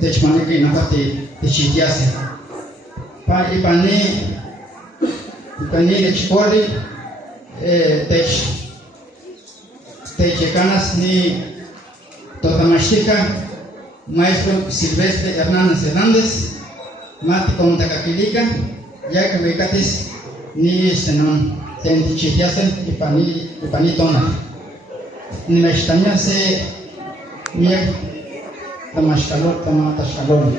Techmane que no te chiquiase. Pa ipani de chipoli te canas ni totamashika maestro Silvestre Hernández mati con tacaquilica ya que becatis ni senon ten chiquiase ipani tona ni mextania se mier tamashkalor tamatashkalor.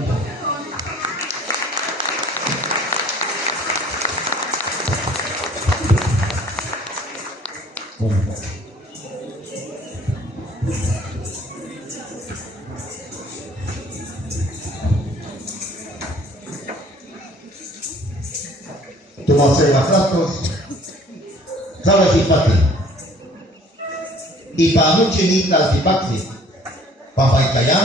Tomase basatos, sabes ipati. Ipanuchi ni taltipati, papaitaya,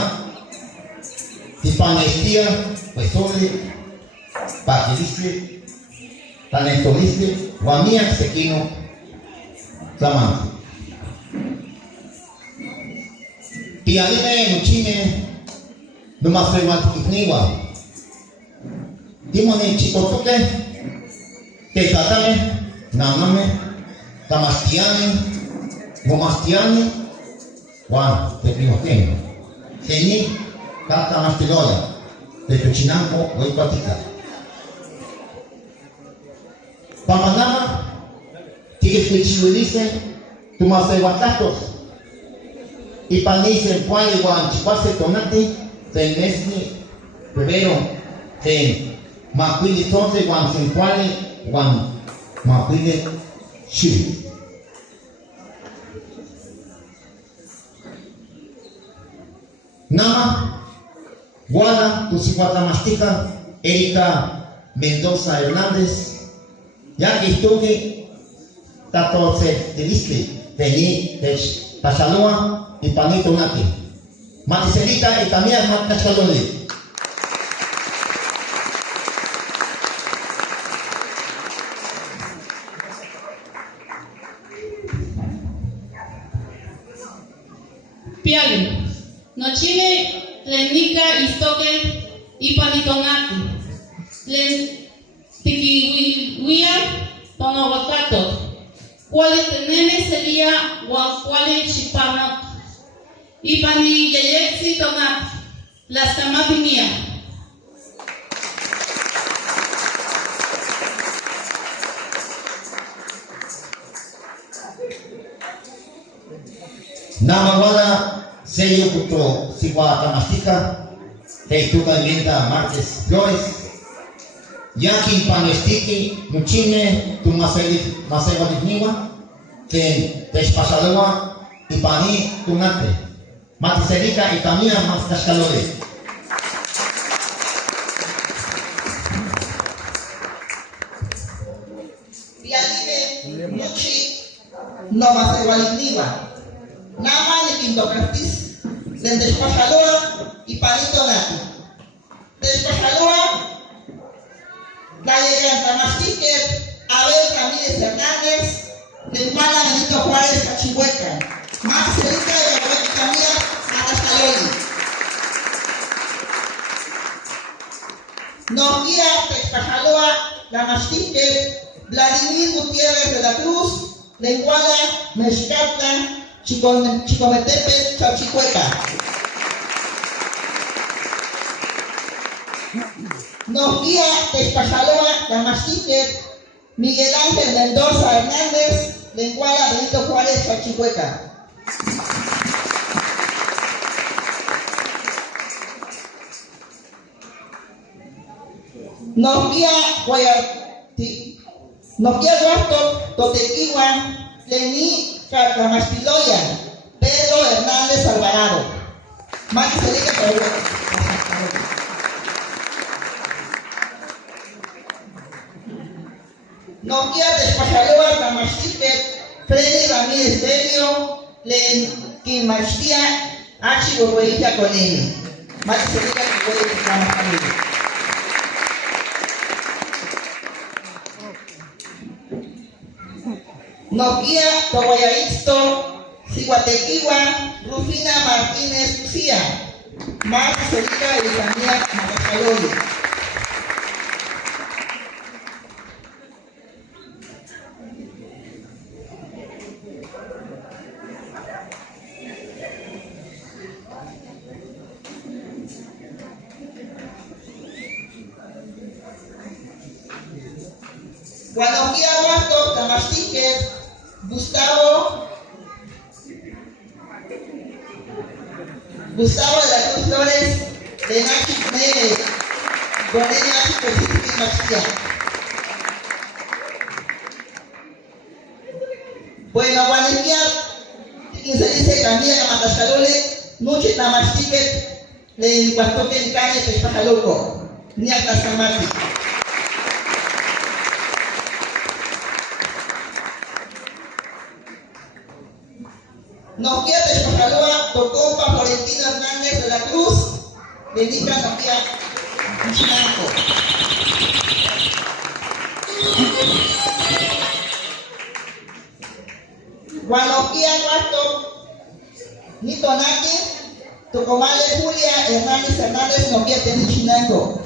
tipanestia, pesole, pakiliste, talentoliste, wamia sekino, zamante. Pialime nuchime, numase matikniwa. Dimone chikotoke. Tekatame, namame, tamastiane, gomastiane, Juan, te primogénito. Geni, tata mastiloya, te tuchinanco, hoy patica. Pamanama, tigre flexibilice, tu mase batatos. Y panice, puay, guan, chipase, tonati, te mesni, primero, te maquili, tonce, guan, sin puay, One, Mapile, Shi. Nama, Guada, Tusicuata Mastica, Erika Mendoza Hernández, ya que estuve, Tatorce de Lisli, Vení, de Pachaloa y Panito Nati. Maticelita y también Matachaloli. Piali, nochime lenica istoque y panitonati, len tiquiwia tonovacato, cuales tenene sería cuales chipana y pani yeyexi tonati, las camapimia. Namaguada, sello puto Sigua Tamastica, Teituca Inventa Marques Flores, Yaki Panestiki, Nuchine, tu Maseva Digniwa, Ten Tespasaloa, y Pani Tunate, Matiserica y Camina Mastascalore. Viadime, Nuchi, no Maseva Digniwa. Nama ni Quinto Practis, del Despachaloa y Panito Nati. Despachaloa, Gallega Tamastique, Abel Ramírez Hernández, del Mala Benito Juárez Cachihueca, Max Erica de la Buena Camilla, Anastaloli. Nos guía Despachaloa, Tamastique, Vladimir Gutiérrez de la Cruz, Lenguala, Mexicatla, Chicometepe, Chachicueca. Nos guía Despachaloa, Tamastique, Miguel Ángel Mendoza Hernández, Lenguala Benito Juárez, Chachicueca. Nos guía Guasto, Totequiwa, Lení, Camastiloya, Pedro Hernández Alvarado. Más que se diga por Nos guía Despachaloa, Tamastique, Freddy Ramírez Delio, Len Quimachía, Achi Borboilla con él. Más que se diga que puede estar más familia. Nos guía Toguayaixto, Ciguatequiwa, Rufina Martínez Lucía, más cerca de Camila Macascalole. Cuando fui a Huasco, Tamastique, Gustavo de la Cruz Flores, de Nachi, con el Nachi Pacífico y Machía. Bueno, Guaniquia, quien se dice Camila Macascalole, noche Tamastique, de Huascoque en calle, Pespajaloco, ni hasta San Martín. Noquia de Espajaloa, Tocompa Florentino Hernández de la Cruz, de Nica Noquia, Chinanco. Guanoquia Guasto, Nitonaki, Tocomale Julia Hernández Noquia de Chinanco.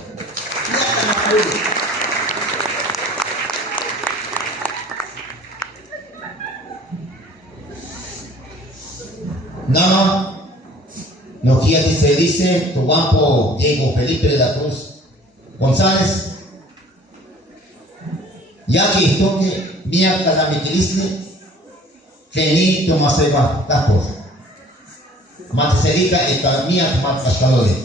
Nama, Noquia se dice, tu guapo Diego Felipe de la Cruz González, ya que esto que mía calamiquilisne, que ni Tomás Eva Tapos, Mateserica y Calmía Tomás Cascalole.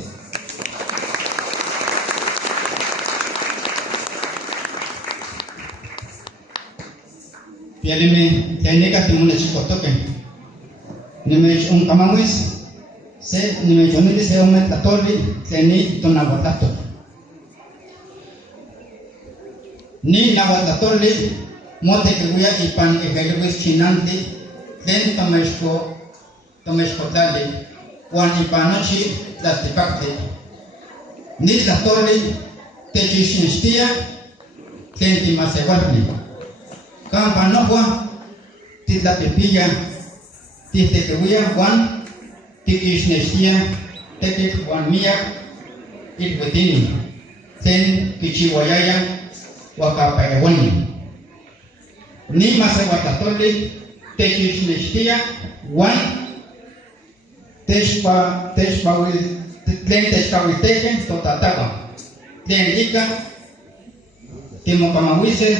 Pialime, técnica que un chico toque. Nimech un kamamuis, se nimech unili se umet atoli, se ni tonabatato. Ni nabatatoli, mote que voy a ipan egeluis chinanti, len tomeshko tali, wan ipanachi latikakti. Ni tatoli, techishnistia, len timasewalni. Kampanogua, titlapipilla, Tite que voy a Juan, Tikishnestia, Tekit Juan Mia, Ilwetini, Ten Kichiwayaya, Wakapayawani. Ni Masawatatoli, Tekishnestia, Juan, Teshpa, Tlen Teshkawiteke, Totatawa, Tlen Ika, Timokamawise,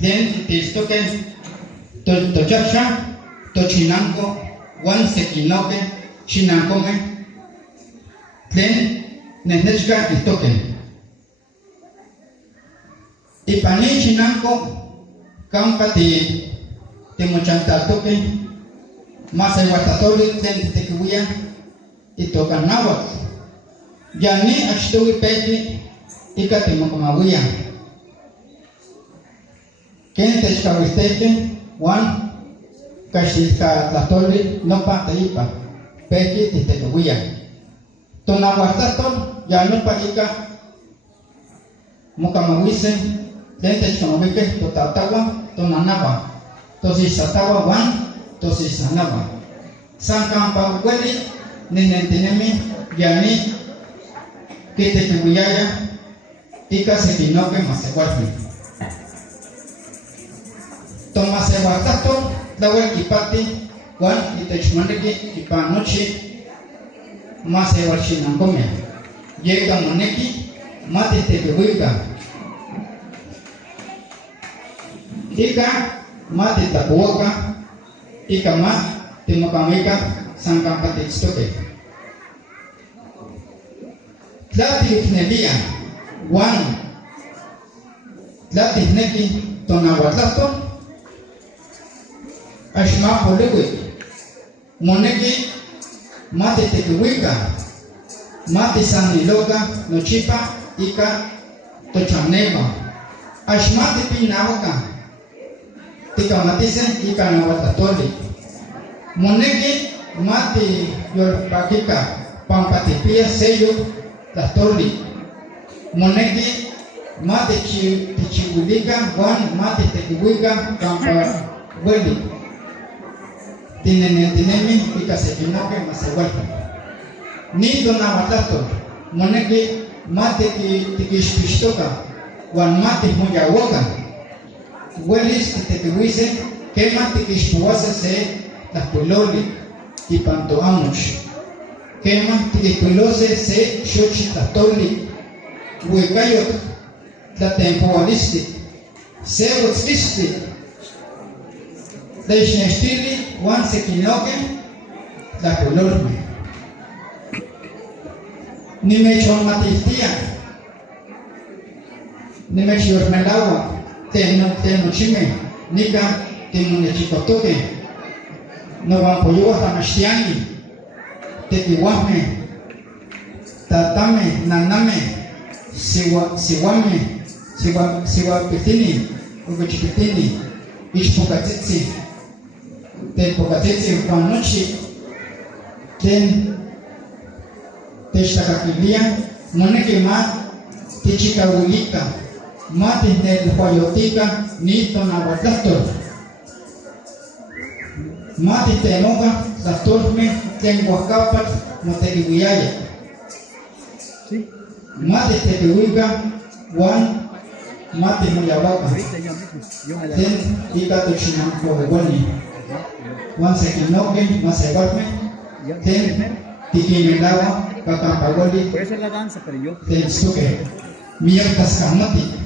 Tlen Tistoke, Tochacha, Tochinanco, Juan Sequinoque, Chinancome, Tlen, Nenechka y Toque. Y Pani Chinanco, Campa de Mochantaltoque, Masa Guatatori, Tlen Tequia y Tocanahuac. Yani Achtuwi Peki, y Catimocomahuia. Ken Techkawisteke, Juan. Kashilka Tlatoli, no pa taipa, Peki y Tetuguia. Tonahuatatol, ya no pa ika, Mukamawise, Lente Chamabique, Totatawa, Tonanawa, Tosisatawa Wan, Tosisanawa. Sankampa Weli, Ninentinemi, Yani, Kitetuguia, Ika Sekinoke, Maseguafi. Tomaseguatatol, Dawel ipati, Juan itechmaneki ipanochi, mas ewalchinankomia. Llega moneki, mati tepehuika. Ika, mati tapuoka, ika ma, timokamika, sankampati stoke. Tlati uknelia, Juan, tlati neki, tonawatlato, Ashma Poliwi, Moneki, Mati Tekiwika, Mati Saniloga, Nochipa, Ika, Tochaneva, Ashmati Pinawaka, Tika Matisen, Ika Nawatatoli, Moneki, Mati Yorpakika, Pampatipia, Seyo, Tatoli, Moneki, Mati Chiwilika, Juan, Mati Tekiwika, Pampa Weli. Tinemi, Ika Sekinoke, Masewalpa. Nito na watato, moneki mate ki shpishtoka, wan mate muyawoka. Huelis te tuwise, que mate ki shpuwasa se las puloli, ki panto amush. Que mate ki pulose se shochi tatoli, huekayot, la temporalistic, se wutzlistic, la ishnestili, wan se kinoke, la pulolme. Ni me echó matistia, ni me echó melagua, te no chime, ni ka te no le chicotoque, no van pollo hasta mastiani, te tiwame, tatame, naname, siwame, siwa pitini, ugochipitini, ichpocatitzi, te pocatitzi, panochi, ten Textacaquilia, moneke ma techicawilika, ma tinelhuayotica, nito nahuatlator. Ma titemoga, tlatorme, tenhuacapat, moterihuiaya. Ma titehuiga, Juan, ma temoyahuaca. Ten, ika tochinampohuani. Juan sequinoque, ma sebarme, ten, tiquimelawa. Por eso es la danza, pero yo. Te estuque, mierdas camati.